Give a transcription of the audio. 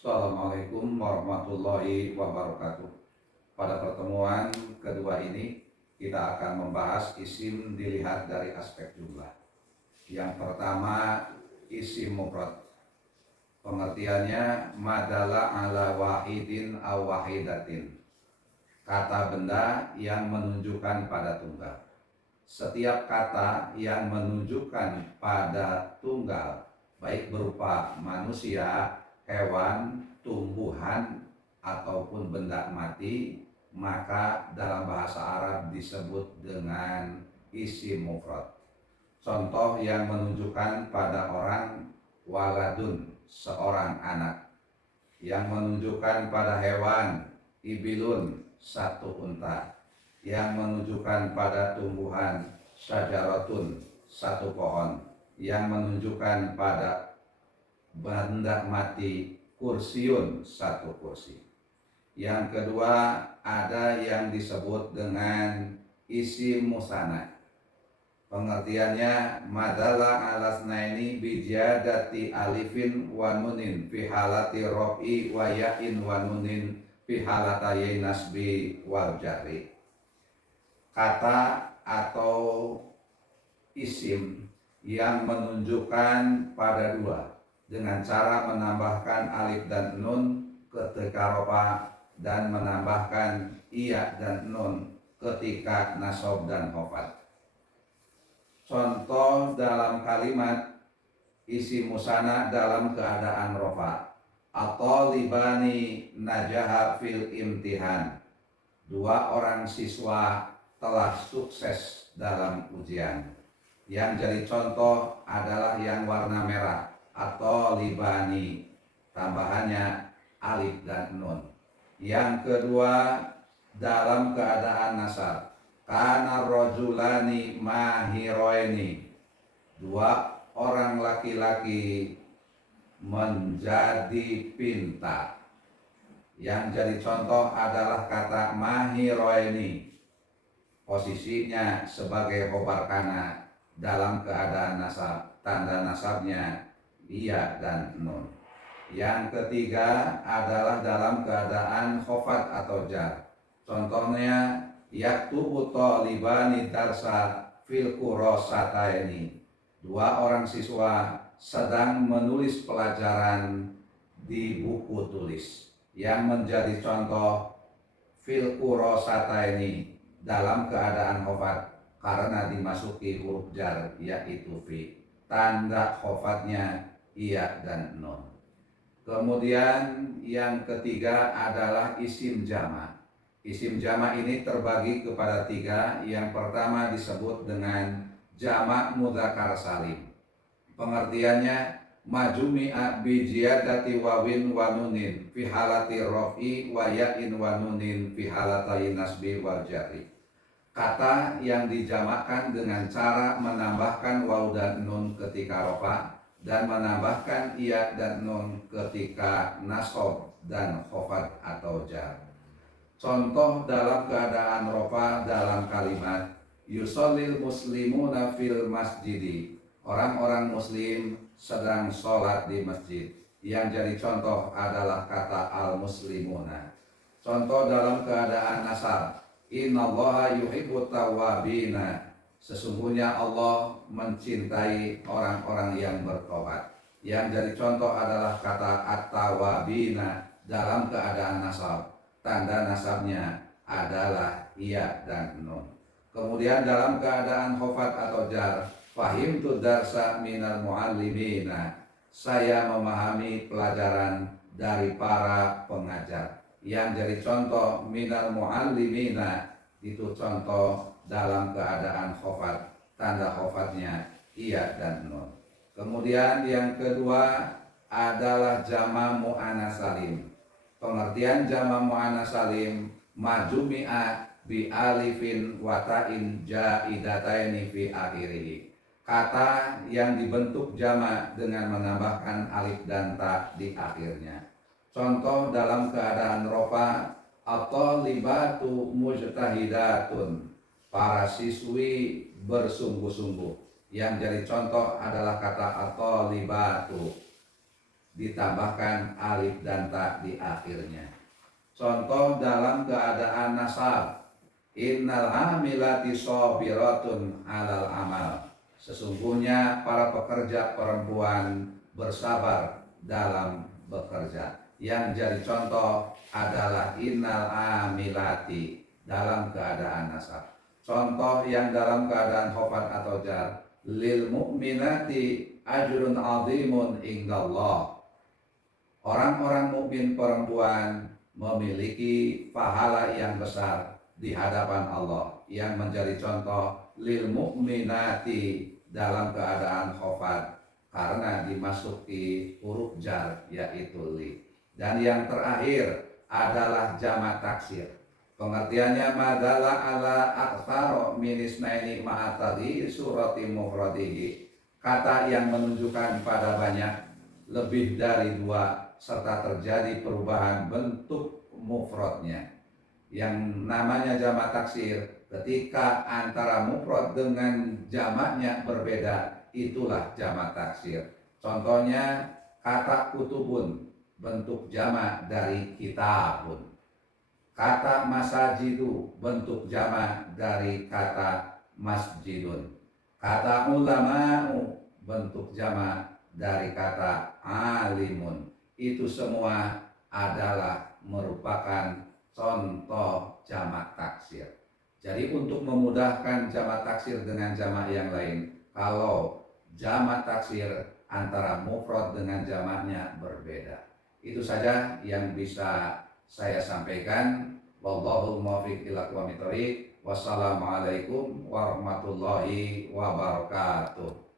Assalamualaikum warahmatullahi wabarakatuh. Pada pertemuan kedua ini kita akan membahas isim dilihat dari aspek jumlah. Yang pertama, isim mufrad. Pengertiannya madalla ala wahidin aw wahidatin. Kata benda yang menunjukkan pada tunggal. Setiap kata yang menunjukkan pada tunggal, baik berupa manusia, hewan, tumbuhan, ataupun benda mati, maka dalam bahasa Arab disebut dengan isim mufrad. Contoh yang menunjukkan pada orang, waladun, seorang anak. Yang menunjukkan pada hewan, ibilun, satu unta. Yang menunjukkan pada tumbuhan, syajaratun, satu pohon. Yang menunjukkan pada benda mati, kursiun, satu kursi. Yang kedua, ada yang disebut dengan isim musanna. Pengertiannya madalla alasnaini bijadati alifin wa nunin fi halati rof'i wa ya'in wa nunin fi halatay nasbi wal jarri. Kata atau isim yang menunjukkan pada dua dengan cara menambahkan alif dan nun ketika rofa dan menambahkan iya dan nun ketika nasab dan khafad. Contoh dalam kalimat isim musanna dalam keadaan rofa, atau libani najaha fil imtihan. Dua orang siswa telah sukses dalam ujian. Yang jadi contoh adalah yang warna merah, atau libani, tambahannya alif dan nun. Yang kedua dalam keadaan nasab, kana rojulani mahiroini. Dua orang laki-laki menjadi pintar. Yang jadi contoh adalah kata mahiroini. Posisinya sebagai khobar kana dalam keadaan nasab. Tanda nasabnya iya dan nun. Yang ketiga adalah dalam keadaan khofat atau jar. Contohnya yaktubu talibani darsa fil kurosataini. Dua orang siswa sedang menulis pelajaran di buku tulis. Yang menjadi contoh fil kurosataini dalam keadaan khofat karena dimasuki huruf jar yaitu fi. Tanda khofatnya iya dan nun. Kemudian yang ketiga adalah isim jama'. Isim jama' ini terbagi kepada tiga. Yang pertama disebut dengan jama' mudzakkar salim. Pengertiannya majumi'a bi ziyadati wawin wa nunin fi halati raf'i wa ya'in wa nunin fi halatay nasbi wal jarri. Kata yang dijamakkan dengan cara menambahkan waw dan nun ketika rafa dan menambahkan iya dan nun ketika nasab dan khafad atau jar. Contoh dalam keadaan rafa dalam kalimat yusallil muslimuna fil masjidi. Orang-orang muslim sedang sholat di masjid. Yang jadi contoh adalah kata al-muslimuna. Contoh dalam keadaan nasab, innallaha yuhibbut tawwabina. Sesungguhnya Allah mencintai orang-orang yang bertobat. Yang jadi contoh adalah kata at-tawwabina dalam keadaan nasab. Tanda nasabnya adalah iya dan nun. Kemudian dalam keadaan khofat atau jar, fahimtu darsa minal muallimina. Saya memahami pelajaran dari para pengajar. Yang jadi contoh minal muallimina itu contoh dalam keadaan khofat. Tanda khofatnya iya dan nun. Kemudian yang kedua adalah jama' mu'annas salim. Pengertian jama' mu'annas salim majumi'a bi alifin wa ta'in jaidataini fi akhirih. Kata yang dibentuk jama' dengan menambahkan alif dan ta di akhirnya. Contoh dalam keadaan rofa, atau libatu mujtahidatun. Para siswi bersungguh-sungguh. Yang jadi contoh adalah kata atau libatu. ditambahkan alif dan ta di akhirnya. Contoh dalam keadaan nasab, innal hamilati sabiratun alal amal. Sesungguhnya para pekerja perempuan bersabar dalam bekerja. Yang jadi contoh adalah innal amilati dalam keadaan nasab. Contoh yang dalam keadaan khofat atau jar, lil mu'minati ajrun azimun indallah. Orang-orang mukmin perempuan memiliki pahala yang besar di hadapan Allah, yang menjadi contoh lil mu'minati dalam keadaan khofat karena dimasuki huruf jar yaitu li. Dan yang terakhir adalah jamak taksir. Pengertiannya madalla ala aktsaro min isnaini ma'atadi surati mufradihi. Kata yang menunjukkan pada banyak lebih dari dua serta terjadi perubahan bentuk mufradnya. Yang namanya jamak taksir ketika antara mufrad dengan jamaknya berbeda, itulah jamak taksir. Contohnya kata kutubun, bentuk jamak dari kitabun. Kata masajidu, bentuk jamak dari kata masjidun. Kata ulama'u, bentuk jamak dari kata alimun. Itu semua adalah merupakan contoh jamak taksir. Jadi untuk memudahkan jamak taksir dengan jamak yang lain, kalau jamak taksir antara mufrad dengan jamaknya berbeda. Itu saja yang bisa saya sampaikan. Wallahul muwaffiq ila aqwamit thoriq. Wassalamualaikum warahmatullahi wabarakatuh.